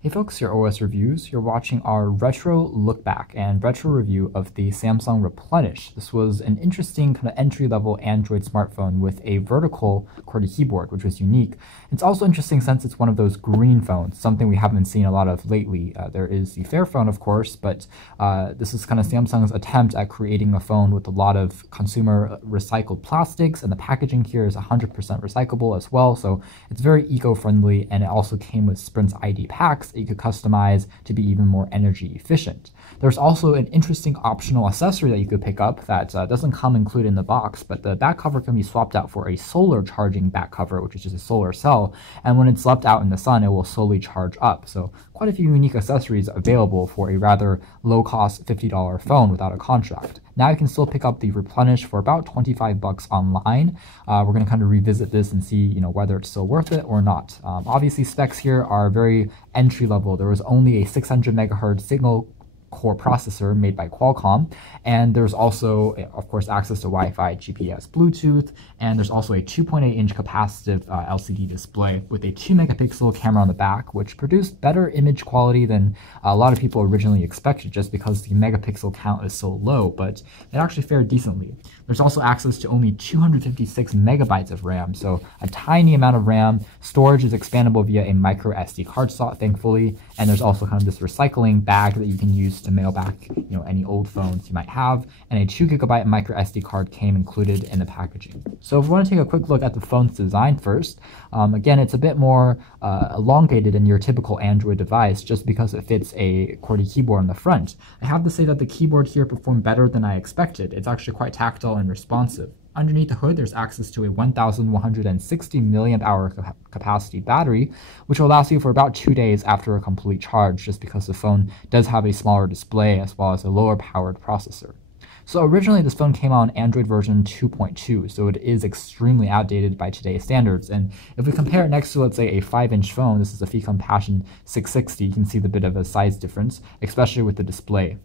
Hey folks, your OS Reviews. You're watching our retro look back and retro review of the Samsung Replenish. This was an interesting kind of entry-level Android smartphone with a vertical QWERTY keyboard, which was unique. It's also interesting since it's one of those green phones, something we haven't seen a lot of lately. There is the Fairphone, of course, but this is kind of Samsung's attempt at creating a phone with a lot of consumer recycled plastics, and the packaging here is 100% recyclable as well, so it's very eco-friendly, and it also came with Sprint's ID packs that you could customize to be even more energy efficient. There's also an interesting optional accessory that you could pick up that doesn't come included in the box, but the back cover can be swapped out for a solar charging back cover, which is just a solar cell, and when it's left out in the sun, it will slowly charge up. So quite a few unique accessories available for a rather low-cost $50 phone without a contract. Now you can still pick up the Replenish for about 25 bucks online. We're going to kind of revisit this and see, whether it's still worth it or not. Obviously, specs here are very entry level. There was only a 600 megahertz signal core processor made by Qualcomm, and there's also, of course, access to Wi-Fi, GPS, Bluetooth, and there's also a 2.8-inch capacitive LCD display with a 2 megapixel camera on the back, which produced better image quality than a lot of people originally expected just because the megapixel count is so low, but it actually fared decently. There's also access to only 256 megabytes of RAM, so a tiny amount of RAM. Storage is expandable via a micro SD card slot, thankfully, and there's also kind of this recycling bag that you can use to mail back, any old phones you might have, and a 2 gigabyte micro SD card came included in the packaging. So if we want to take a quick look at the phone's design first, again, it's a bit more elongated than your typical Android device just because it fits a QWERTY keyboard on the front. I have to say that the keyboard here performed better than I expected. It's actually quite tactile and responsive. Underneath the hood, there's access to a 1,160 milliamp hour capacity battery, which will last you for about 2 days after a complete charge, just because the phone does have a smaller display as well as a lower powered processor. So originally this phone came out on Android version 2.2, so it is extremely outdated by today's standards. And if we compare it next to, let's say, a 5-inch phone, this is a Fecom Passion 660, you can see the bit of a size difference, especially with the display.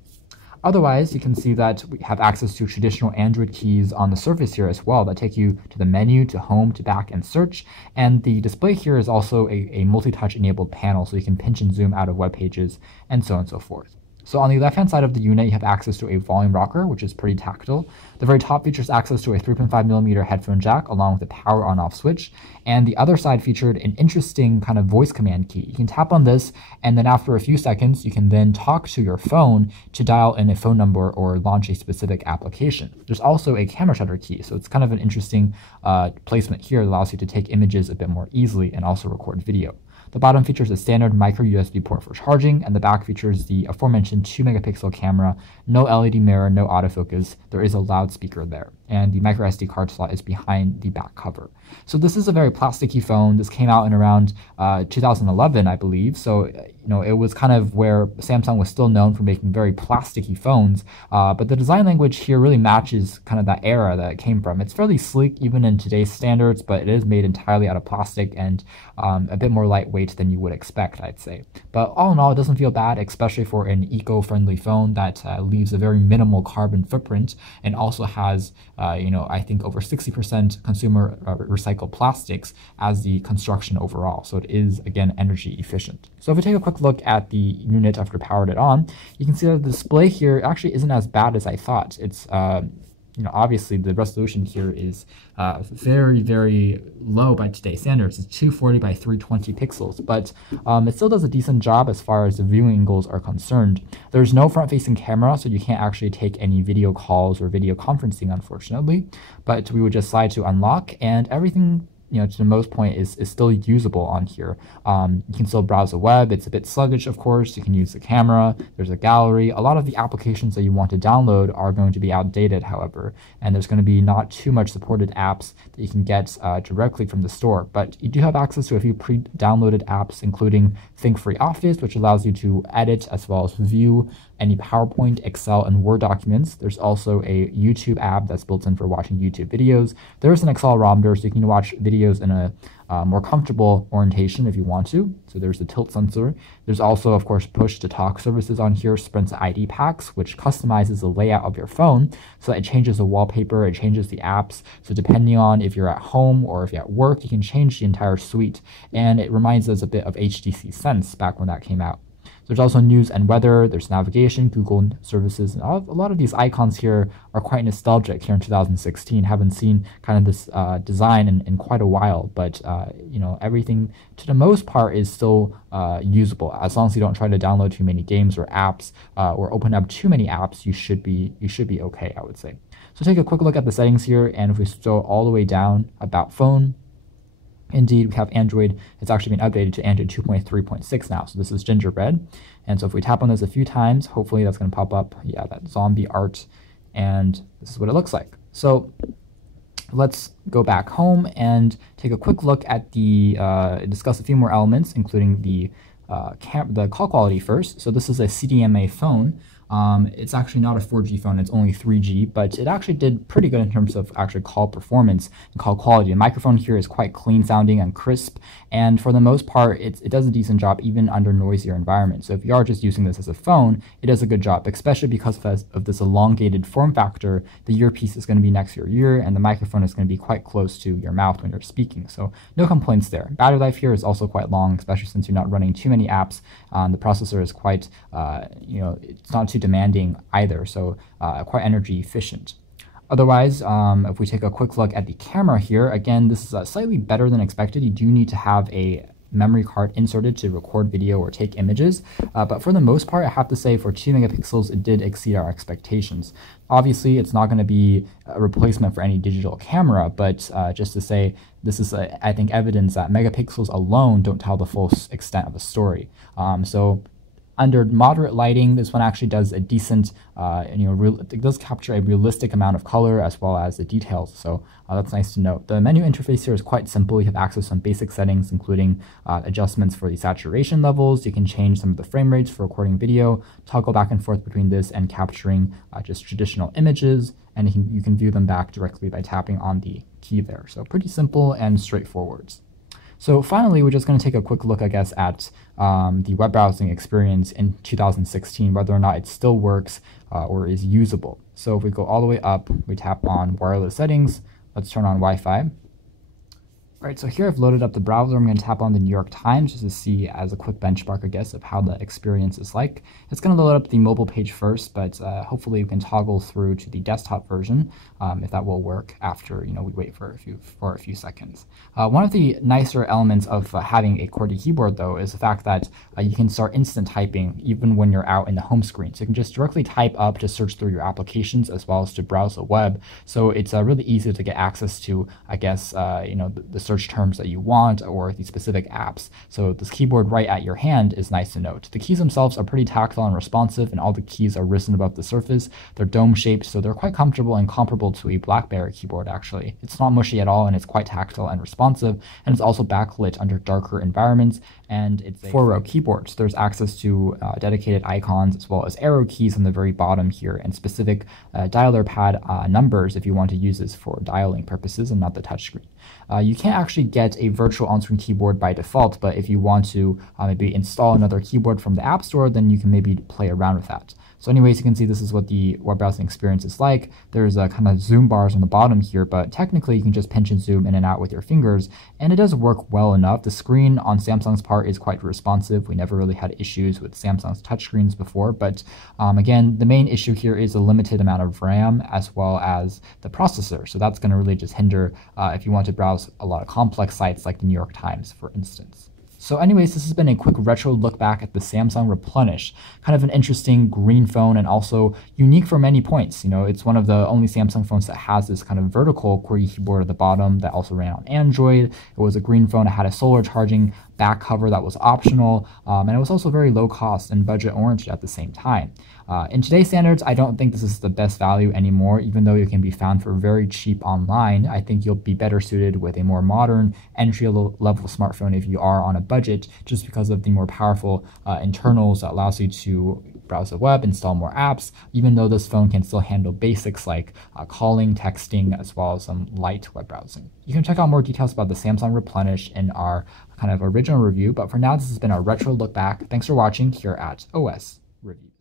Otherwise, you can see that we have access to traditional Android keys on the surface here as well that take you to the menu, to home, to back, and search. And the display here is also a multi-touch enabled panel, so you can pinch and zoom out of web pages, and so on and so forth. So on the left-hand side of the unit, you have access to a volume rocker, which is pretty tactile. The very top features access to a 3.5mm headphone jack, along with a power on-off switch. And the other side featured an interesting kind of voice command key. You can tap on this, and then after a few seconds, you can then talk to your phone to dial in a phone number or launch a specific application. There's also a camera shutter key, so it's kind of an interesting placement here that allows you to take images a bit more easily and also record video. The bottom features a standard micro USB port for charging, and the back features the aforementioned 2 megapixel camera, no LED mirror, no autofocus. There is a loudspeaker there, and the micro SD card slot is behind the back cover. So this is a very plasticky phone. This came out in around 2011, I believe. So it was kind of where Samsung was still known for making very plasticky phones, but the design language here really matches kind of that era that it came from. It's fairly sleek even in today's standards, but it is made entirely out of plastic and a bit more lightweight than you would expect, I'd say. But all in all, it doesn't feel bad, especially for an eco-friendly phone that leaves a very minimal carbon footprint and also has, I think over 60% consumer recycled plastics as the construction overall. So it is, again, energy efficient. So if we take a quick look at the unit after powered it on, you can see that the display here actually isn't as bad as I thought. It's obviously the resolution here is very, very low by today's standards. It's 240 by 320 pixels, but it still does a decent job as far as the viewing angles are concerned. There's no front-facing camera, so you can't actually take any video calls or video conferencing, unfortunately, but we would just slide to unlock, and everything to the most point is still usable on here. You can still browse the web. It's a bit sluggish, of course. You can use the camera. There's a gallery. A lot of the applications that you want to download are going to be outdated, however, and there's going to be not too much supported apps that you can get directly from the store, but you do have access to a few pre-downloaded apps, including ThinkFree Office, which allows you to edit as well as view any PowerPoint, Excel, and Word documents. There's also a YouTube app that's built in for watching YouTube videos. There's an accelerometer, so you can watch videos videos in a more comfortable orientation if you want to. So there's the tilt sensor. There's also, of course, push-to-talk services on here, Sprint ID packs, which customizes the layout of your phone. So it changes the wallpaper, it changes the apps. So depending on if you're at home or if you're at work, you can change the entire suite. And it reminds us a bit of HTC Sense back when that came out. There's also news and weather, there's navigation, Google services, and a lot of these icons here are quite nostalgic here in 2016. Haven't seen kind of this design in quite a while, but you know, everything to the most part is still usable. As long as you don't try to download too many games or apps or open up too many apps, you should be okay, I would say. So take a quick look at the settings here, and if we scroll all the way down, about phone, indeed, we have Android. It's actually been updated to Android 2.3.6 now. So this is Gingerbread. And so if we tap on this a few times, hopefully that's going to pop up. Yeah, that zombie art. And this is what it looks like. So let's go back home and take a quick look at the, discuss a few more elements, including the call quality first. So this is a CDMA phone. It's actually not a 4G phone, it's only 3G, but it actually did pretty good in terms of actually call performance and call quality. The microphone here is quite clean sounding and crisp, and for the most part, it does a decent job even under noisier environments. So if you are just using this as a phone, it does a good job, especially because of this elongated form factor. The earpiece is going to be next to your ear, and the microphone is going to be quite close to your mouth when you're speaking, so no complaints there. Battery life here is also quite long, especially since you're not running too many apps. The processor is quite, you know, it's not too demanding either, so quite energy efficient. Otherwise, if we take a quick look at the camera here, again, this is slightly better than expected. You do need to have a memory card inserted to record video or take images, but for the most part, I have to say for 2 megapixels, it did exceed our expectations. Obviously, it's not going to be a replacement for any digital camera, but just to say, this is, I think, evidence that megapixels alone don't tell the full extent of a story. So under moderate lighting, this one actually does a decent, it does capture a realistic amount of color as well as the details, so that's nice to note. The menu interface here is quite simple. You have access to some basic settings, including adjustments for the saturation levels. You can change some of the frame rates for recording video, toggle back and forth between this and capturing just traditional images, and you can view them back directly by tapping on the key there. So pretty simple and straightforward. So finally, we're just going to take a quick look, I guess, at the web browsing experience in 2016, whether or not it still works or is usable. So if we go all the way up, we tap on wireless settings. Let's turn on Wi-Fi. All right, so here I've loaded up the browser. I'm going to tap on the New York Times just to see as a quick benchmark, I guess, of how the experience is like. It's going to load up the mobile page first, but hopefully we can toggle through to the desktop version if that will work after we wait for a few seconds. One of the nicer elements of having a QWERTY keyboard, though, is the fact that you can start instant typing even when you're out in the home screen. So you can just directly type up to search through your applications as well as to browse the web. So it's really easy to get access to, I guess, the search terms that you want or the specific apps. So this keyboard right at your hand is nice to note. The keys themselves are pretty tactile and responsive, and all the keys are risen above the surface. They're dome shaped, so they're quite comfortable and comparable to a BlackBerry keyboard, actually. It's not mushy at all, and it's quite tactile and responsive, and it's also backlit under darker environments, and it's a 4-row keyboard. So there's access to dedicated icons as well as arrow keys on the very bottom here, and specific dialer pad numbers if you want to use this for dialing purposes and not the touchscreen. You can't actually get a virtual on-screen keyboard by default, but if you want to maybe install another keyboard from the App Store, then you can maybe play around with that. So anyways, you can see this is what the web browsing experience is like. There's kind of zoom bars on the bottom here, but technically you can just pinch and zoom in and out with your fingers, and it does work well enough. The screen on Samsung's part is quite responsive. We never really had issues with Samsung's touchscreens before, but again, the main issue here is a limited amount of RAM as well as the processor. So that's going to really just hinder if you want to browse a lot of complex sites like the New York Times, for instance. So anyways, this has been a quick retro look back at the Samsung Replenish. Kind of an interesting green phone and also unique for many points. It's one of the only Samsung phones that has this kind of vertical QWERTY keyboard at the bottom that also ran on Android. It was a green phone. It had a solar charging back cover that was optional, and it was also very low cost and budget oriented at the same time. In today's standards, I don't think this is the best value anymore, even though it can be found for very cheap online. I think you'll be better suited with a more modern entry-level smartphone if you are on a budget, just because of the more powerful internals that allows you to browse the web, install more apps, even though this phone can still handle basics like calling, texting, as well as some light web browsing. You can check out more details about the Samsung Replenish in our kind of original review, but for now, this has been our retro look back. Thanks for watching here at OS Review.